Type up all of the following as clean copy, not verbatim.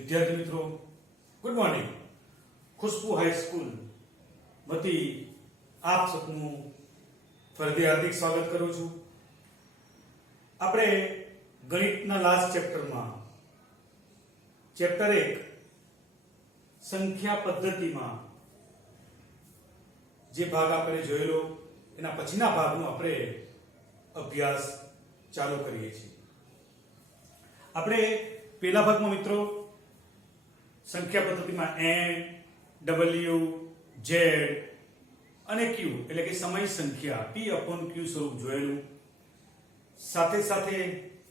વિદ્યાર્થી મિત્રો good morning. ખુશ્બુ high school વતી આપ સૌનું ફરીથી હાર્દિક સ્વાગત કરું છું। આપણે ગણિતના લાસ્ટ ચેપ્ટરમાં ચેપ્ટર 1 સંખ્યા પદ્ધતિમાં જે ભાગ આપણે જોયેલો એના પછીના ભાગનો આપણે અભ્યાસ ચાલુ કરીએ છીએ। આપણે પહેલા ભાગમાં મિત્રો સંખ્યા પદ્ધતિમાં n w z અને q એટલે કે સમય સંખ્યા p/q સ્વરૂપ જોયેલું। સાથે સાથે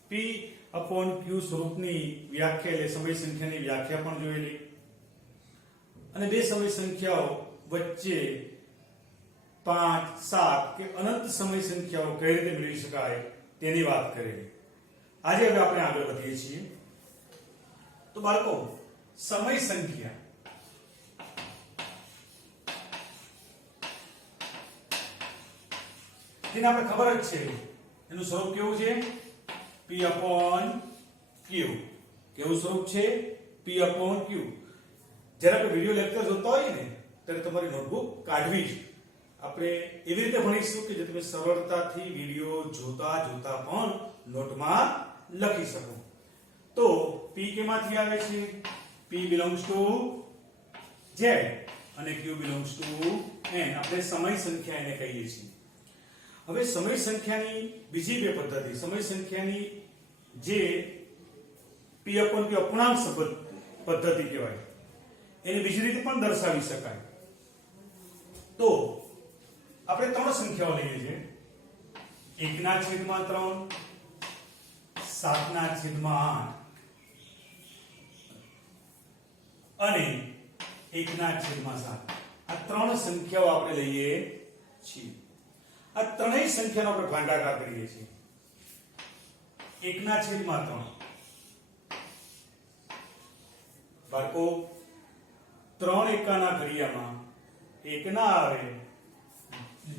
p/q સ્વરૂપની વ્યાખ્યા એટલે સમય સંખ્યાની વ્યાખ્યા પણ જોયેલી અને બે સમય સંખ્યાઓ વચ્ચે 5 7 કે અનંત સમય સંખ્યાઓ કઈ રીતે મેળવી શકાય તેની વાત કરેલી। આજે હવે આપણે આગળ વધીએ છીએ। તો બાળકો સમય સંખ્યા જેને આપણે ખબર જ છે એનું સ્વરૂપ કેવું છે p/q। કેવું સ્વરૂપ છે p/q। જ્યારે આપણે વિડિયો લેક્ચર જોતા હોઈએ ને ત્યારે તમારી નોટબુક કાઢવી છે। આપણે એવી રીતે ભણીશું કે જે તમે સરળતાથી વિડિયો જોતા જોતા પણ નોટમાં લખી શકો। તો p કેમાંથી આવે છે p belongs to z અને q belongs to n। આપણે સમય સંખ્યા એને કહીએ છીએ। હવે સમય સંખ્યાની બીજી બે પદ્ધતિ સમય સંખ્યાની જે p/q અપૂર્ણાંક પદ્ધતિ કહેવાય એની બીજી રીતે પણ દર્શાવી શકાય। તો આપણે ત્રણ સંખ્યાઓ લઈએ છીએ 1/3 7/8 અને 1/7 આ ત્રણ સંખ્યાઓ આપણે લઈએ છીએ। આ ત્રણેય સંખ્યાનો આપણે ભાગાકાર કરીએ છીએ 1/3 બાળકો 3 એકાના ઘડિયામાં 1 ના આવે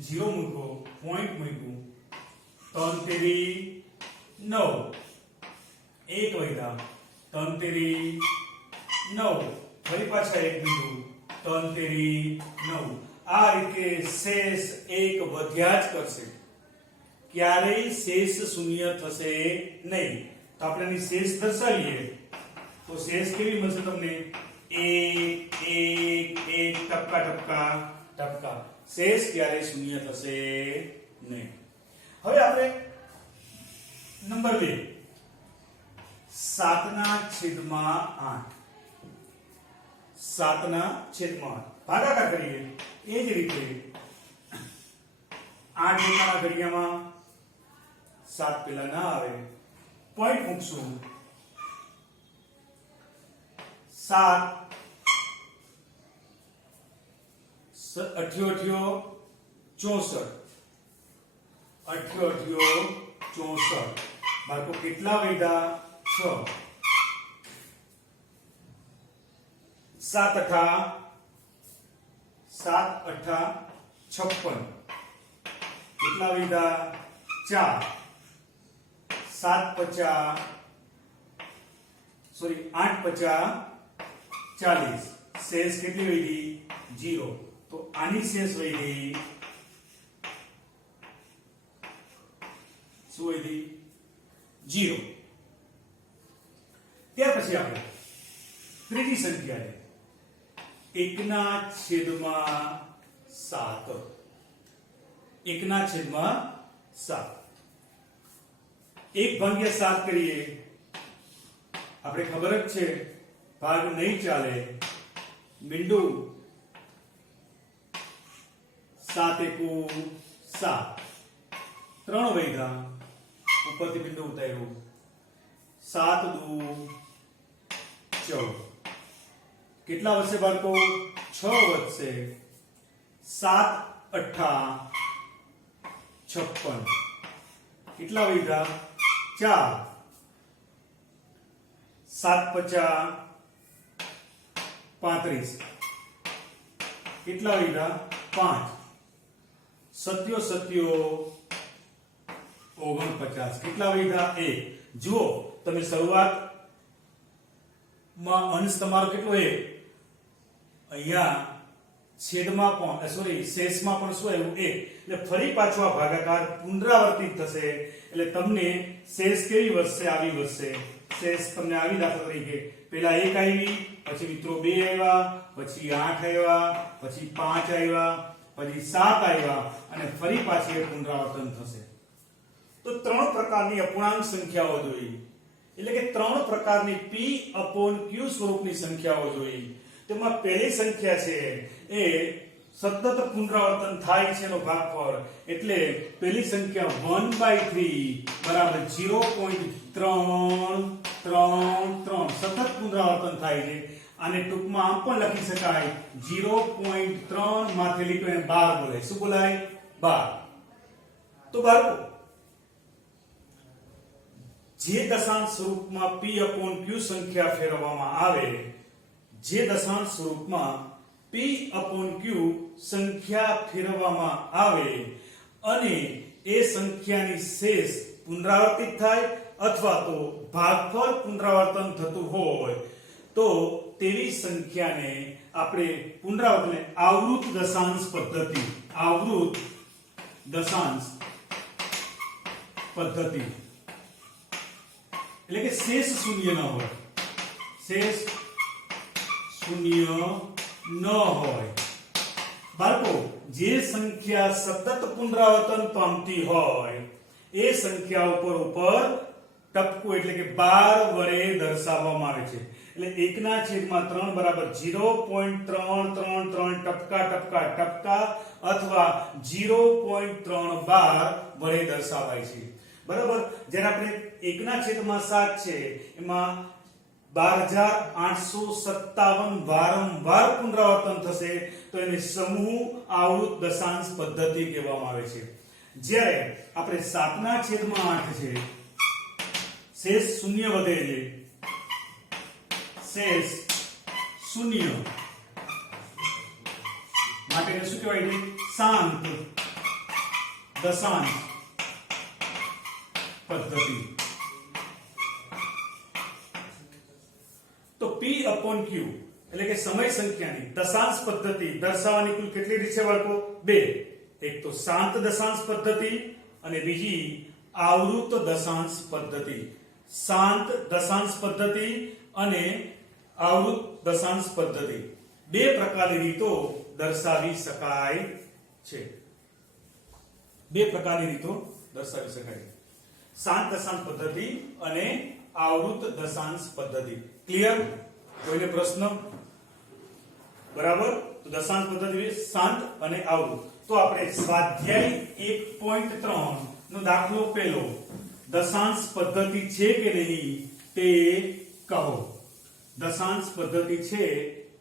0 મૂકો પોઈન્ટ મૂક્યું 3 તેરી 9 1 વધ્યા 3 તેરી 9 ફરી પાછા 1 બીજું 3 તેરી 9 આ રીતે શેષ 1 વધ્યા જ કરશે, ક્યારેય શેષ શૂન્ય થશે નહીં। તો આપણે આની શેષ દર્શાવીએ તો શેષ કેવી મળશે તમને 1 1 1 ટપકા ટપકા ટપકા। શેષ ક્યારેય શૂન્ય થશે નહીં। હવે આપણે નંબર 2 7/8 7/8 ભાગાકાર કરીએ એ જ રીતે 8 એકાના ઘડિયામાં 7 પેલા ના આવે પોઈન્ટ મૂકશું 7 88 64 બાળકો કેટલા વધ્યા 6 7 8 56 કેટલા વધ્યા 4 8 50 40 શેષ કેટલી વધી 0। તો આની શેષ વધી શું વધી 0। ત્યાર પછી આપણે ત્રીજી સંખ્યા છે 1/7 1/7 1/7 કરીએ આપણે ખબર જ છે ભાગ નહીં ચાલે મીંડું 7 એકુ 7 3 વૈધા ઉપરથી બિંદુ ઉતાર્યું 7 દુ 14 કેટલા વધશે બાળકો 6 વધશે 7 8 56 કેટલા વૈધા 4 7 50 35 કેટલા વૈધા 5 સત્યો 49 કેટલા વૈધા 1। જુઓ તમે શરૂઆત માં અંશ તમારો કેટલો 1 અહીંયા છેદમાં પણ સોરી શેષમાં પણ શું આવ્યું 1 એટલે ફરી પાછો આ ભાગાકાર પુનરાવર્તિત થશે એટલે તમને શેષ કેવી વધશે આવી વધશે શેષ તમને આવી દાખલા તરીકે પહેલા 1 આવી પછી મિત્રો 2 આવ્યા પછી 8 આવ્યા પછી 5 આવ્યા પછી 7 આવ્યા અને ફરી પાછી એ પુનરાવર્તન થશે તો ત્રણ પ્રકારની અપૂર્ણાંક સંખ્યાઓ જોઈ એટલે કે ત્રણ પ્રકારની p/q સ્વરૂપની સંખ્યાઓ જોઈ તેમાં પહેલી સંખ્યા છે એ સતત પુનરાવર્તન થાય છે એનો ભાગફળ એટલે પહેલી સંખ્યા 1/3 બરાબર 0.333 સતત પુનરાવર્તન થાય છે આને ટૂંકમાં આમ પણ લખી શકાય 0.3 માંથી લીટો એને 12 બોલાય શું બોલાય 12 તો બાળકો જે દશાંશ સ્વરૂપમાં p/q સંખ્યા ફેરવવામાં આવે જે દશાંશ સ્વરૂપમાં p/q સંખ્યા ફેરવવામાં આવે અને એ સંખ્યાની શેષ પુનરાવર્તિત થાય અથવા તો ભાગફળ પુનરાવર્તન થતું હોય તો તેવી સંખ્યાને આપણે પુનરાવર્તન આવૃત દશાંશ પદ્ધતિ આવૃત દશાંશ પદ્ધતિ એટલે કે શેષ શૂન્ય ન હોય શેષ શૂન્ય ન હોય બાળકો જે સંખ્યા સતત પુનરાવર્તન પામતી હોય એ સંખ્યા ઉપર ટપકું એટલે કે 12 વડે દર્શાવવામાં આવે છે એટલે 1/3 બરાબર 0.333 ટપકા ટપકા ટપકા અથવા 0.312 વડે દર્શાવાય છે બરાબર જ્યારે આપણે 1/7 છે એમાં 12857 વારંવાર પુનરાવર્તન થશે તો એને સમૂહ આવૃત દશાંશ પદ્ધતિ કહેવામાં આવે છે જ્યારે આપણે 7/8 છે શેષ શૂન્ય વધે છે શેષ શૂન્ય માટે શું કહેવાય છે શાંત દશાંશ પદ્ધતિ તો p/q એટલે કે સમય સંખ્યાની દશાંશ પદ્ધતિ દર્શાવવાની કુલ કેટલી રીત છે બાળકો બે એક તો શાંત દશાંશ પદ્ધતિ અને બીજી આવૃત દશાંશ પદ્ધતિ શાંત દશાંશ પદ્ધતિ અને આવૃત દશાંશ પદ્ધતિ બે પ્રકારની રીતો દર્શાવી શકાય છે બે પ્રકારની રીતો દર્શાવી શકાય શાંત દશાંશ પદ્ધતિ અને આવૃત દશાંશ પદ્ધતિ ક્લિયર કોઈને પ્રશ્ન બરાબર તો દશાંશ પદ્ધતિ શાંત અને આવૃત તો આપણે સ્વાધ્યાય 1.3 નો દાખલો પહેલો દશાંશ પદ્ધતિ છે કે નહીં તે કહો દશાંશ પદ્ધતિ છે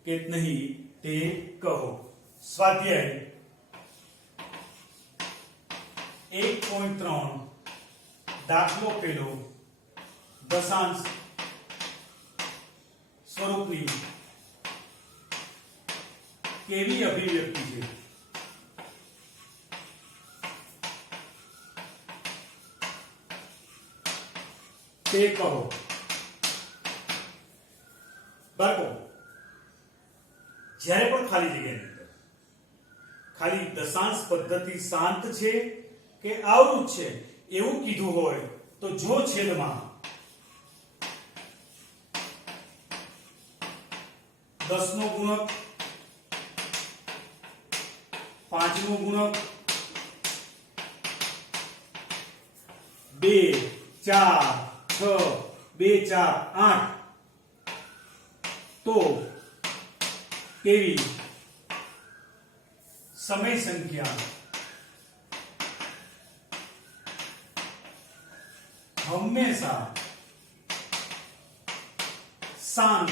કે નહીં તે કહો સ્વાધ્યાય 1.3 દાખલો પહેલો દશાંશ સ્વરૂપની કેવી અભિવ્યક્તિ છે તે કહો બાળકો જ્યારે પણ ખાલી જગ્યાની અંદર ખાલી દશાંશ પદ્ધતિ શાંત છે કે આવૃત છે એવું કીધું હોય તો જો છેદમાં 10 નો ગુણક 5 નો ગુણક 2 4 6 2 4 8 તો કેવી સમય સંખ્યા હંમેશા શાંત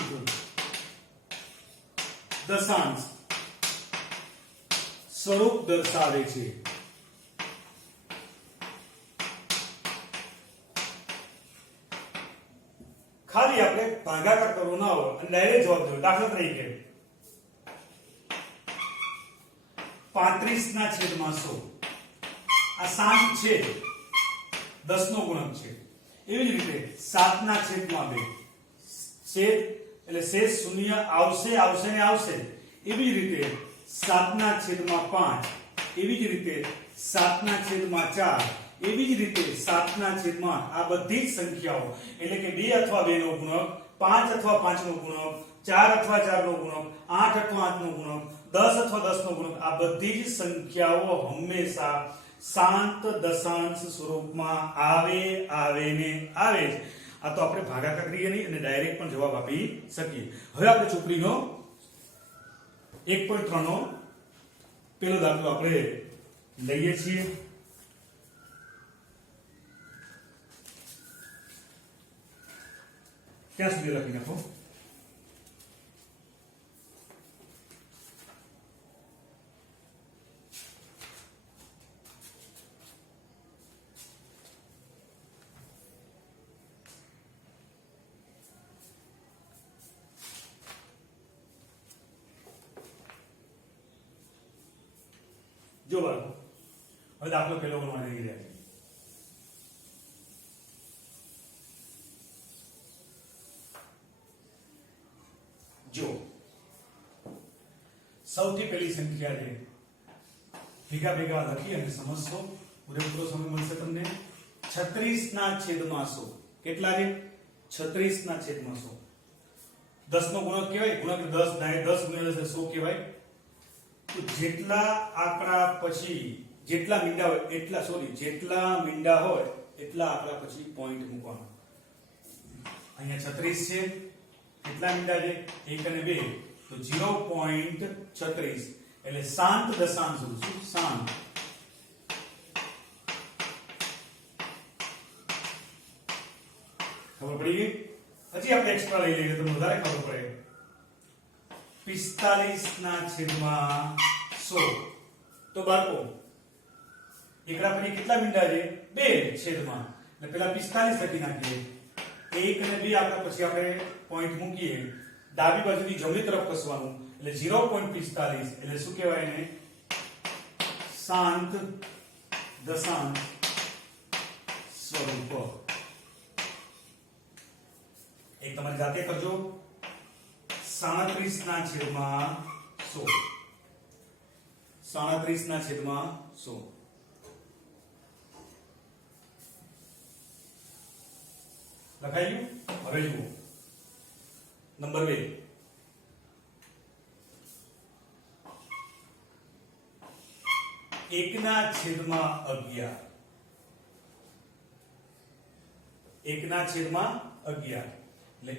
દશાંશ સ્વરૂપ દર્શાવે છે ખાલી આપણે ભાગાકાર કરવો ના હોય અને ડાયરેક્ટ જવાબ દેવો દાખલા તરીકે 35/100 આ શાંત છે 10 નો ગુણક છે એવી જ રીતે 7/2 છેદ એટલે શેષ શૂન્ય આવશે આવશે ને આવશે. એવી જ રીતે 7/5, એવી જ રીતે 7/4, એવી જ રીતે 7/8. આ બધી જ સંખ્યાઓ એટલે કે 2 અથવા 2 નો ગુણક, 5 અથવા 5 નો ગુણક, 4 અથવા 4 નો ગુણક, 8 અથવા 8 નો ગુણક, 10 અથવા 10 નો ગુણક, આ બધી જ સંખ્યાઓ હંમેશા શાંત દશાંશ સ્વરૂપમાં આવે ને આવે જ. આ તો આપણે ભાગાકાર કરીએ નહીં અને ડાયરેક્ટ પણ જવાબ આપી શકીએ. હવે આપણે ચોપડીનો 1.3 નો પેલો દાખલો આપણે લઈએ છીએ. ક્યાં સુધી લખી નાખો? જો બાળકો, હવે દાખલો પેલો ગણવા જઈ રહ્યા છે. જો સૌથી પહેલી સંખ્યા છે, ભેગા લખી અને સમજશો, પૂરેપૂરો સમય મળશે તમને. 36/100. કેટલા છે? 36/100. 10 નો ગુણક કહેવાય. ગુણક 10 ગુણ્યા 10 100 કહેવાય. તો જેટલા આંકડા પછી જેટલા મીંડા હોય જેટલા મીંડા હોય એટલા આંકડા પછી પોઈન્ટ મૂકવાનો. અહીંયા 36 છે. કેટલા મીંડા છે? 1 અને 2, તો 0.36 એટલે શાંત દશાંશ. શું? શાંત. ખબર પડી ગઈ? હજી આપણે એક્સ્ટ્રા લઈ લઈએ તો વધારે ખબર પડે. 45/100. તો બાળકો એકડા પછી કેટલા મીંડા છે? 2 છેદમાં, એટલે પેલા 45 લખી નાખીએ. 1 અને 2 આંકડા પછી આપણે પોઈન્ટ મૂકીએ. ડાબી બાજુથી જમણી તરફ ખસવાનું એટલે 0.45 એટલે શું કહેવાય એને? શાંત દશાંશ સ્વરૂપ. એક તમારી જાતે કરજો. 37/100. 37/100. લખાઈ ગયું? હવે જુઓ નંબર 2. 1/11. 1/11 એટલે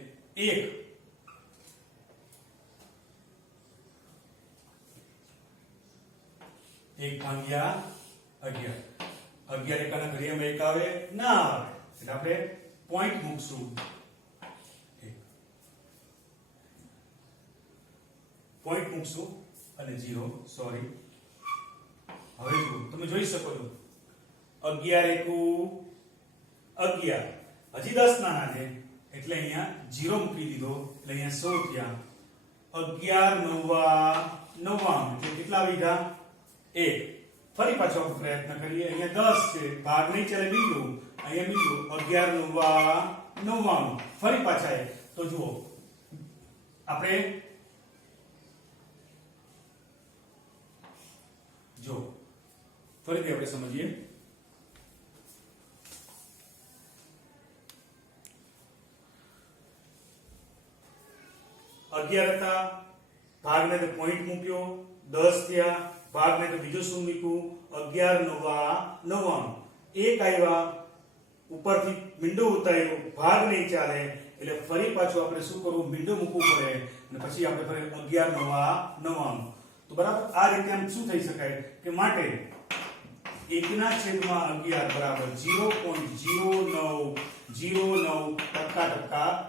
1 1/11. 11 એકાના ઘડિયામાં 1 આવે ના આવે એટલે આપણે પોઈન્ટ મૂકશું. પોઈન્ટ મૂકશું અને 0. સોરી, હવે જુઓ તમે જોઈ શકો છો 11 એકુ 11. હજી 10 નાના છે એટલે અહીંયા 0 મૂકી દીધો એટલે અહીંયા 100 થયા. 11 9 એટલે કેટલા વિધા? 1. ફરી પાછો પ્રયત્ન કરીએ. અહીંયા 10 છે, ભાગ નહીં ચાલે, બિંદુ. અહીંયા બિંદુ 11 9 ફરી પાછા 1. તો જુઓ આપણે ફરીથી આપણે સમજીએ. અગિયાર હતા, ભાગને તો પોઈન્ટ મૂક્યો. 10 થયા, ભાગને તો બીજો શું મૂક્યું? 11 9 1 આવ્યા, ઉપરથી મીંડો ઉતાર્યો, ભાગ નહીં ચાલે એટલે ફરી પાછું આપણે શું કરવું? મીંડો મૂકવું પડે અને પછી આપણે ફરી 11 9 તો બરાબર આ રીતે આમ શું થઈ શકાય કે માટે 1/11 બરાબર 0.0909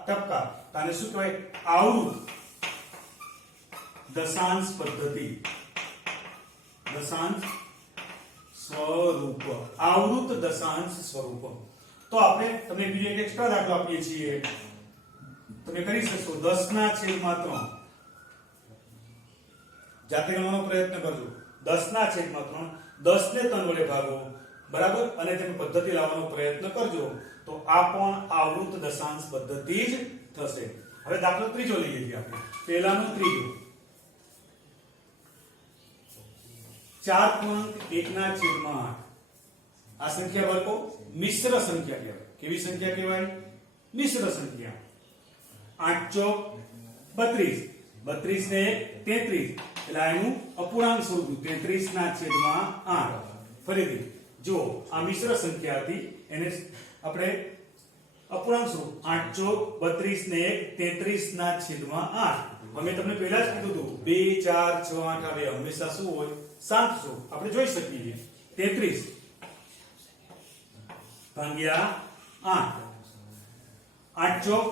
ટકા. આને શું કહેવાય? આવૃત દશાંશ પદ્ધતિ. દશાંશ સ્વરૂપ. આવૃત દશાંશ સ્વરૂપ. તો આપણે તમને બીજો એક એક્સ્ટ્રા દાખલો આપીએ છીએ, તમે કરી શકશો. 10/3. જાતે ગણવાનો પ્રયત્ન કરજો. 10/3. 10 ને 3 વડે ભાગો, બરાબર, અને તેની પદ્ધતિ લાવવાનો પ્રયત્ન કરજો તો આ પણ આવૃત દશાંશ પદ્ધતિ જ થશે. હવે દાખલો ત્રીજો લઈ લઈએ આપણે. પહેલાનો ત્રીજો 4.1/8. આ સંખ્યા બાળકો મિશ્ર સંખ્યા કહેવાય. કેવી સંખ્યા કહેવાય? મિશ્ર સંખ્યા. 8 ચોક 32, 32 ને 33, એટલે એનું અપૂર્ણાંક સ્વરૂપ 33/8. ફરીથી જો આ મિશ્ર સંખ્યા હતી એને આપણે અપૂર્ણાંક સ્વરૂપ 8 ચોક 32 ને 33/8. અમે તમને પહેલા જ કીધું હતું 2 4 6 8 આવે હંમેશા શું હોય? શાંત સ્વરૂપ. આપણે જોઈ શકીએ 33 ભાગ્યા 8, 8 ચોક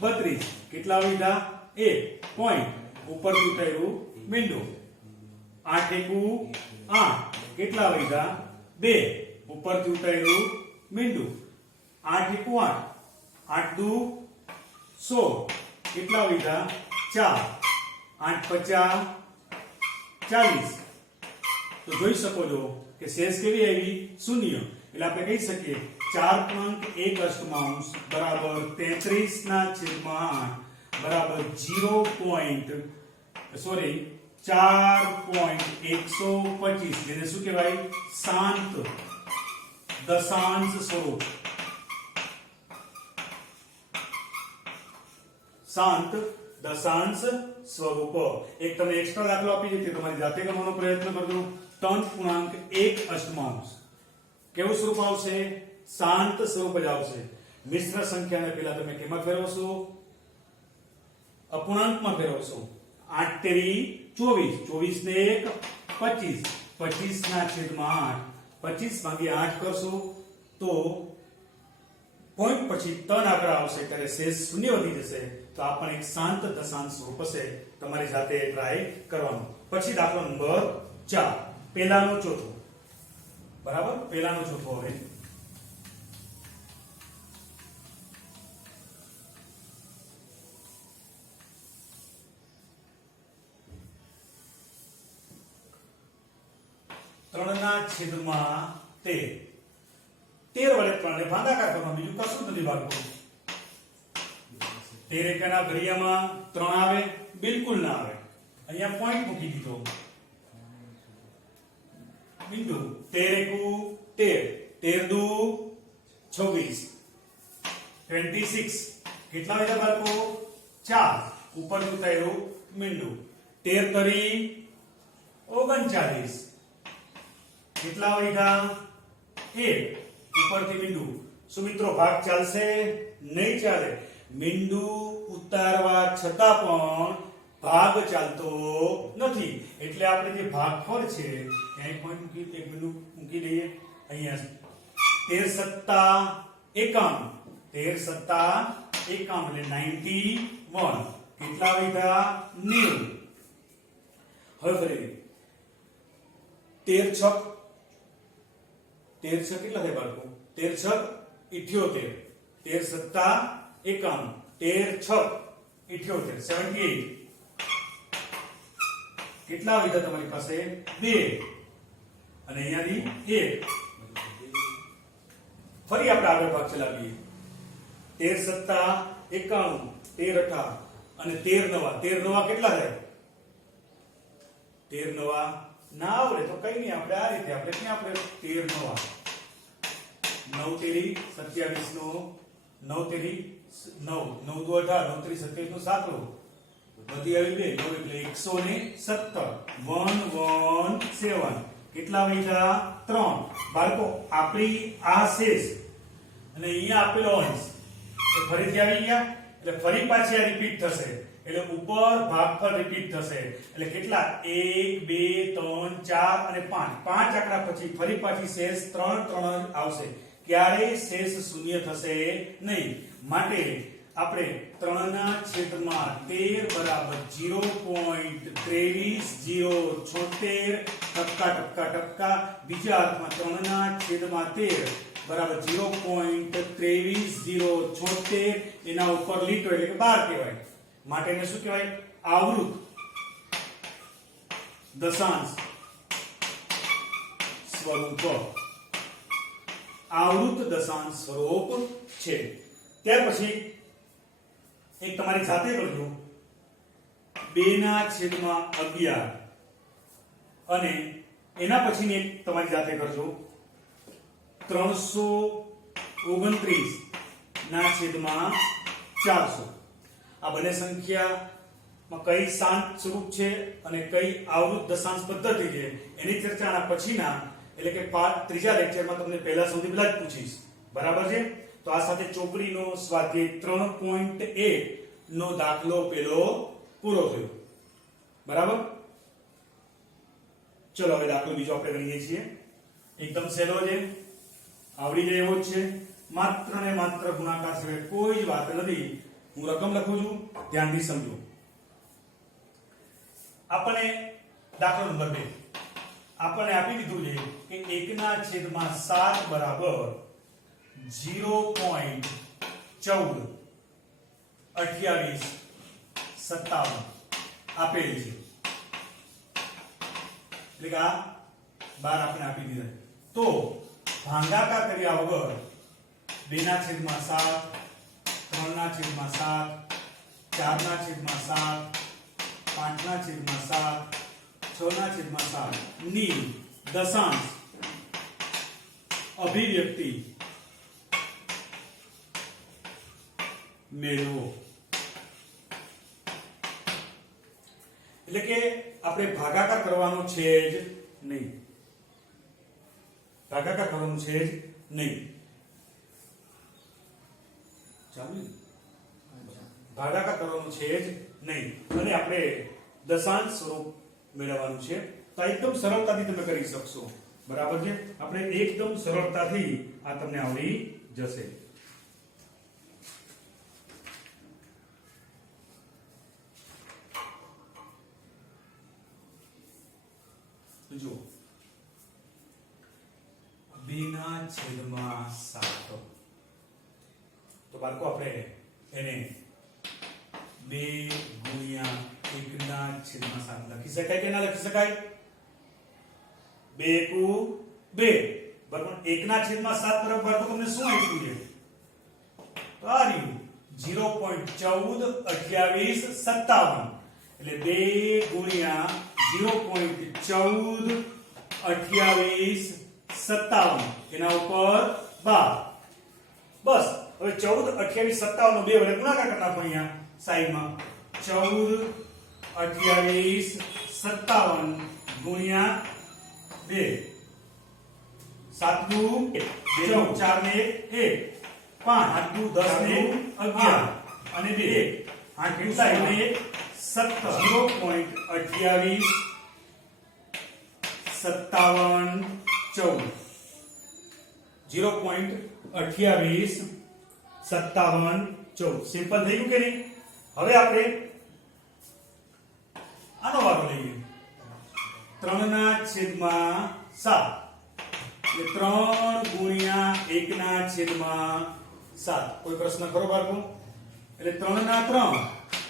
32, કેટલા વધ્યા? 1 પોઈન્ટ ઉપરથી ઉતાર્યું મીંડું. 8 એકુ 8, કેટલા વધ્યા? 2 ઉપરથી ઉતાર્યું મીંડું. 8 એકુ 8, 8 દુ 16, કેટલા વધ્યા? 4, 8 50 40. તો જોઈ શકો છો કે શેષ કેવી આવી? શૂન્ય. એટલે આપણે કહી શકીએ 4.1 બરાબર 33/8 બરાબર 4.125, જેને શું કહેવાય? શાંત દશાંશ સ્વરૂપ. શાંત દશાંશ સ્વરૂપ. એક તમને એક્સ્ટ્રા દાખલો આપી દીધો, તમારી જાતે ગણવાનો પ્રયત્ન કરજો. 3.1/8. કેવું સ્વરૂપ આવશે? શાંત સ્વરૂપ જ આવશે. મિશ્ર સંખ્યાને પહેલા તમે કેમાં ફેરવશો? અપૂર્ણાંકમાં ફેરવશો. 8 તેરી 24, 24 ને 1 25, 25/8. 25 ભાગ્યા 8 કરશો તો પોઈન્ટ પછી 3 આંકડા આવશે ત્યારે શેષ શૂન્ય વધી જશે. તો આ પણ એક શાંત દશાંશ સ્વરૂપ હશે. તમારી જાતે ટ્રાય કરવાનું. પછી દાખલો નંબર 4, પહેલાનો ચોથો. બરાબર, પહેલાનો ચોથો. હવે ત્રણના છેદમાં 13 વડે 3 ને ભાગાકાર કરવાનો, બીજું કશું નથી બાળકો. 13 એકાના ઘડિયામાં 3 આવે? બિલકુલ ના આવે. અહીંયા પોઈન્ટ મૂકી દીધો બિંદુ. 13 એકુ 13, 13 દુ 26, 26, કેટલા વધ્યા બાળકો? 4 ઉપર ઉતાર્યું મીંડું. 13 તરી 39, કેટલા વધ્યા? 1 ઉપરથી મીંડું. શું મિત્રો ભાગ ચાલશે? નહીં ચાલે. મીંડું ઉતારવા છતાં પણ ભાગ ચાલતો નથી. એટલે આપણે જે ભાગફળ છે ત્યાં પોઈન્ટ મૂકી, એક બિંદુ મૂકી દઈએ અહીંયા. 13 સત્તા 51, 13 સત્તા 51 એટલે 91, કેટલા વધ્યા? 90. હવે ફરી 13 છક 13 છક કેટલા થાય બાળકો? 13 છક 78, 13 સત્તા 51, 13 છક 78, 78, કેટલા વધ્યા તમારી પાસે? 2 અને અહીંયાથી 1. ફરી આપણે આગળ ભાગ ચલાવીએ. 13 સત્તા 91, 13 અઠા અને 13 નવા. 13 નવા કેટલા થાય? 13 નવા ના આવડે તો કઈ નહીં, આપણે આ રીતે આપણે ક્યાં આપણે 13 નવા 9 તેરી 27 નો 9 તેરી 9, 9 દુ 18, 9 તેરી 27 નો 7 બધી આવી 2, 9 એટલે 117, કેટલા વધ્યા? 3. બાળકો આપણી આ શેષ અને અહીંયા આપેલો અંશ એ ફરીથી આવી ગયા એટલે ફરી પાછી આ રિપીટ થશે. એટલે ઉપર ભાગફળ રિપીટ થશે. એટલે કેટલા? 1 2 3 4 અને 5. 5 આંકડા પછી ફરી પાછી શેષ 3 3 આવશે. ક્યારેય શેષ શૂન્ય થશે નહીં. માટે આપણે 3/13 બરાબર 0.23076 ટકા. બીજા અર્થમાં 3/13 બરાબર 0.23076 એના ઉપર લીટો એટલે કે 12 કહેવાય. માટે એને શું કહેવાય? આવૃત દશાંશ સ્વરૂપ. આવૃત દશાંશ સ્વરૂપ છે. ત્યાર પછી એક તમારી જાતે કરજો 2/11 અને એના પછીની એક તમારી જાતે કરજો 329/400 આ બંને સંખ્યામાં કઈ શાંત સ્વરૂપ છે અને કઈ આવૃત દશાંશ પદ્ધતિ છે એની ચર્ચા આના પછીના એટલે કે ત્રીજા લેક્ચરમાં તમને પહેલા સૌથી પહેલા જ પૂછીશ બરાબર છે તો આ સાથે ચોપડીનો સ્વાધ્યાય 3.1 નો દાખલો પેલો પૂરો થયો બરાબર ચલો હવે દાખલો બીજો આપણે ગણીએ છીએ એકદમ સહેલો છે આવડી જાય એવો જ છે માત્ર ને માત્ર ગુણાકાર સિવાય કોઈ જ વાત નથી હું રકમ લખું છું ધ્યાનથી સમજો આપણે દાખલો નંબર 2 આપણને આપી દીધું છે કે 1/7 બરાબર 0.142857 આપેલ છે એટલે કે આ 12 આપણે આપી દીધા તો ભાગાકાર કર્યા વગર 2/7 3/7 4/7 5/7 6/7 ની દશાંશ અભિવ્યક્તિ મેળવો એટલે કે આપણે ભાગાકાર કરવાનો છે જ નહીં ભાગાકાર કરવાનું છે જ નહીં ચાલુ ભાગાકાર કરવાનું છે જ નહીં અને આપણે દશાંશ સ્વરૂપ મેળવવાનું છે તો એકદમ સરળતાથી તમે કરી શકશો બરાબર છે આપણે એકદમ સરળતાથી આ તમને આવડી જશે જો 2/7 તો બાળકો આપણે એને 2/1/7 લખી શકાય કે ના લખી શકાય 2 * 2 બરાબર 1/7 બરાબર તમને શું આપ્યું છે તો આ રહ્યું 0.142857 એટલે 2 * 0.142857 એના ઉપર 12 બસ હવે 142857 નો 2 વડે ગુણાકાર કરી નાખો અહીંયા સાઈડમાં 142857 ગુણ્યા 2 7 * 2 4 ને 1 5 8 * 10 ને 11 અને 2 8 * 7 ને 17 0.2857 સિમ્પલ થઈ ગયું કે નહીં હવે આપણે આનો વારો લઈએ 3/7 એટલે 3 * 1/7 કોઈ પ્રશ્ન કરો બાળકો એટલે 3/3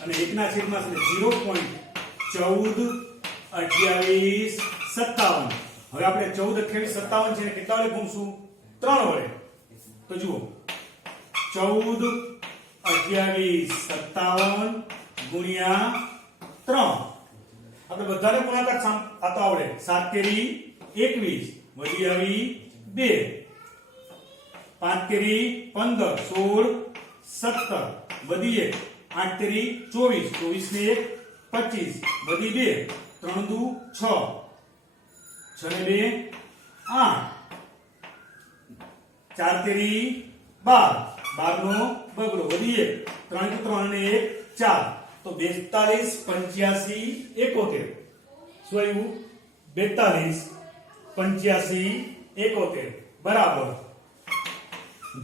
અને 1/7 એટલે 0.142857 હવે આપણે 142857 છે કેટલા વડે ગુણશું 3 વડે તો જુઓ 142857 ગુણ્યા 3 આપણે બધાને ગુણાકાર આ તો આવડે 7 તેરી 21 વધી આવી 2 5 તેરી 15 16 17 વધી 1 8 તેરી 24 ને 1 25 વધી 2 3 દુ 6 6 ને 2 8 4 તેરી 12 12 નો બગડો વધી 1 3 3 ને 1 4 તો 42 85 71 શું આવ્યું 42 85 71 બરાબર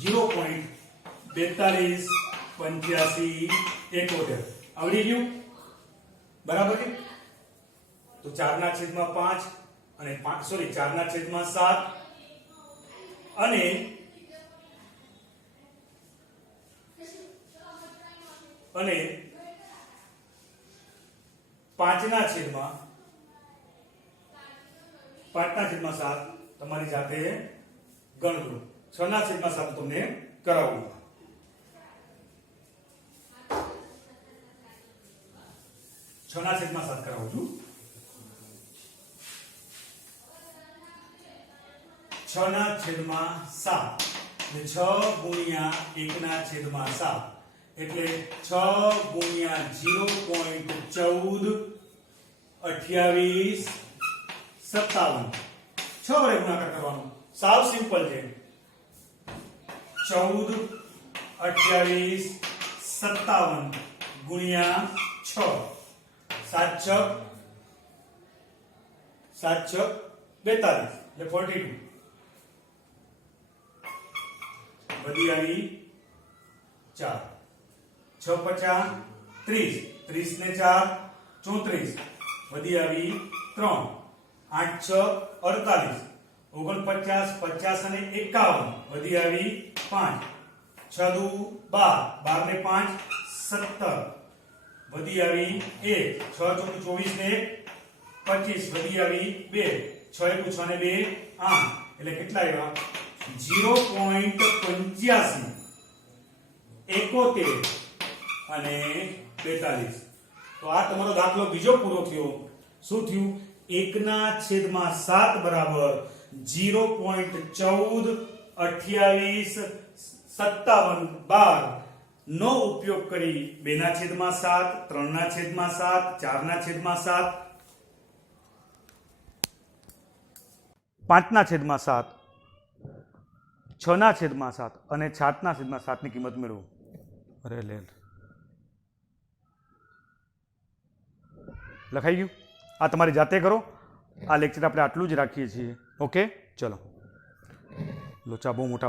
0.42 85 71 આવડી ગયું બરાબર છે તો 4/5 અને 4/7 અને અને 5/7 તમારી જાતે ગણજો 6/7 તમને કરાવું 6 ના છેદમાં 7 કરાવું છું. 6 ના છેદમાં 7 એટલે 6 ગુણ્યા 1 ના છેદમાં 7 એટલે 6 ગુણ્યા 0.14 28 57 6 વડે ગુણાકાર કરવાનો. સાવ સિમ્પલ છે. 14 28 57 ગુણ્યા 6 7 6 42 એટલે 42 વધી આવી 4 6 50 30 30 ને 4 34 વધી આવી 3 8 6 48 49 50 અને 51 વધી આવી 5 6 દુ 12 12 ને 5 17 વધી આવી 1 6 ચોક 24 ને 25 વધી આવી 2 6 એકુ 6 ને 2 8 એટલે કેટલા આવ્યા 0.85 71 અને 42. તો આ તમારો દાખલો બીજો પૂરો થયો. શું થયું? 1 ના છેદમાં 7 બરાબર 0.14 28 57 12 નો ઉપયોગ કરી 2 ના છેદમાં 7 3 ના છેદમાં 7 4 ના છેદમાં 7 5 ના છેદમાં 7 6 ના છેદમાં 7 અને 7 ના છેદમાં 7 ની કિંમત મેળવો. અરે લે લખાઈ ગયું. આ તમારી જાતે કરો. આ લેક્ચર આપણે આટલું જ રાખીએ છીએ. ઓકે, ચલો. લોચા બહુ મોટા